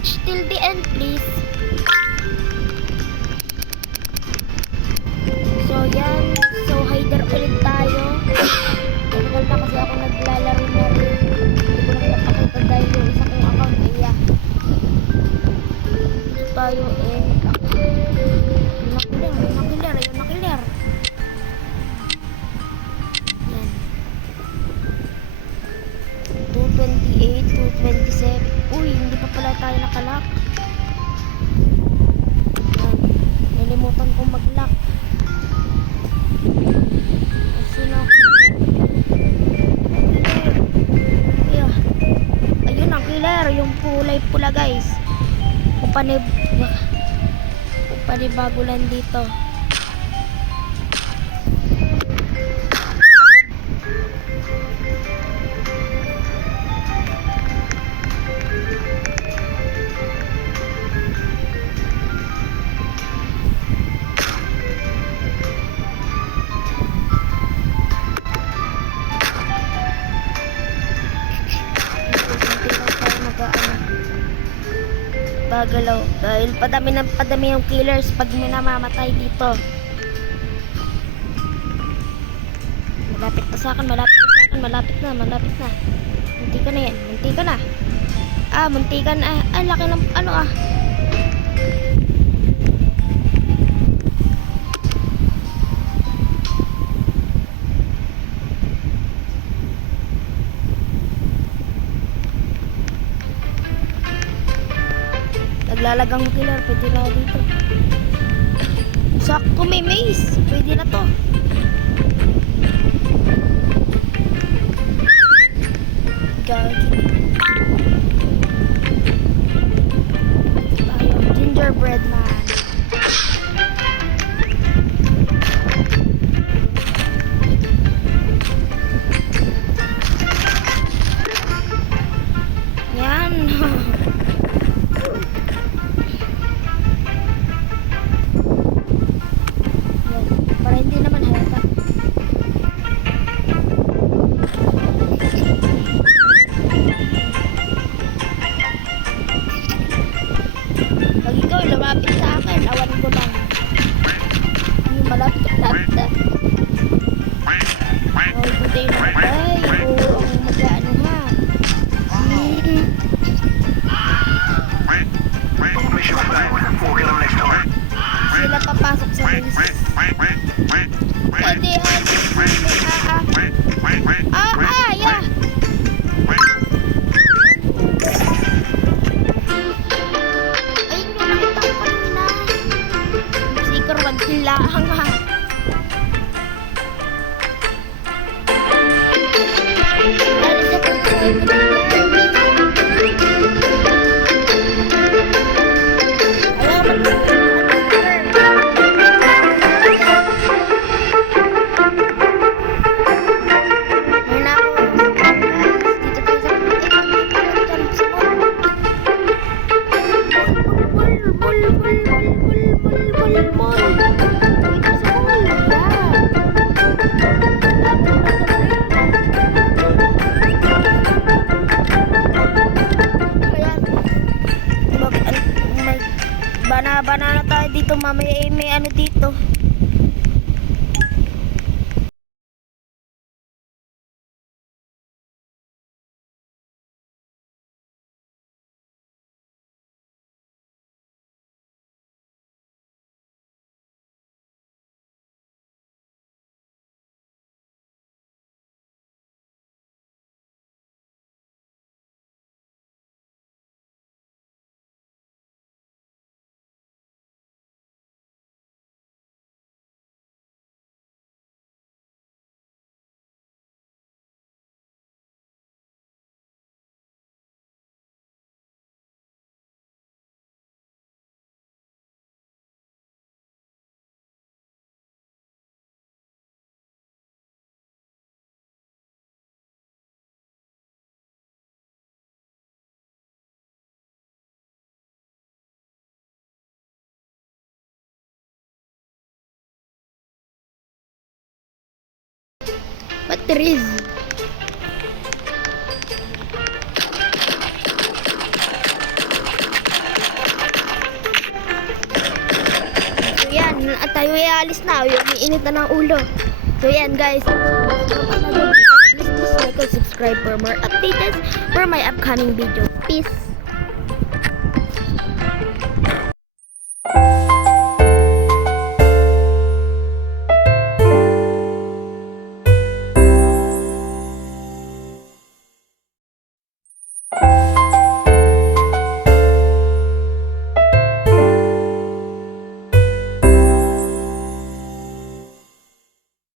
watch till the end, please. So, yan. So, hider ulit tayo. Tagal na kasi ako naglalaro na rin. Hindi ko na pinapakita dahil yung isa kong account ay Dito tayo nakiller. Yan. 228, 227. Uy, hindi pa pala tayo nakalock. Yan. Nalimutan kong mag-lock. Ayun ang killer, yung kulay pula guys. Bago lang dito. Bagalaw dahil padami yung killers pag may namamatay dito. Malapit na. Munti ka na yan. Munti ka na. Laki ng Naglalagang killer, pwede na dito. Sakto may maze, pwede na to. Gagi. Tayo, gingerbread man. Yan. Para hindi naman halata. Pag ikaw lumapit sa akin, awan ko lang. Yung malapit na. Oh, today na ay. Oh, ang mag-ano ha. Sila papasok sa list. Pwede yan. Yeah. Ayun yung nakita ko kanina. Sikor wag sila ha. Banana tayo dito, mamaya may ano dito. But there is. at tayo ay alis na. Umiinit na ng ulo. So yan guys. Please like and subscribe for more updates for my upcoming video. Peace.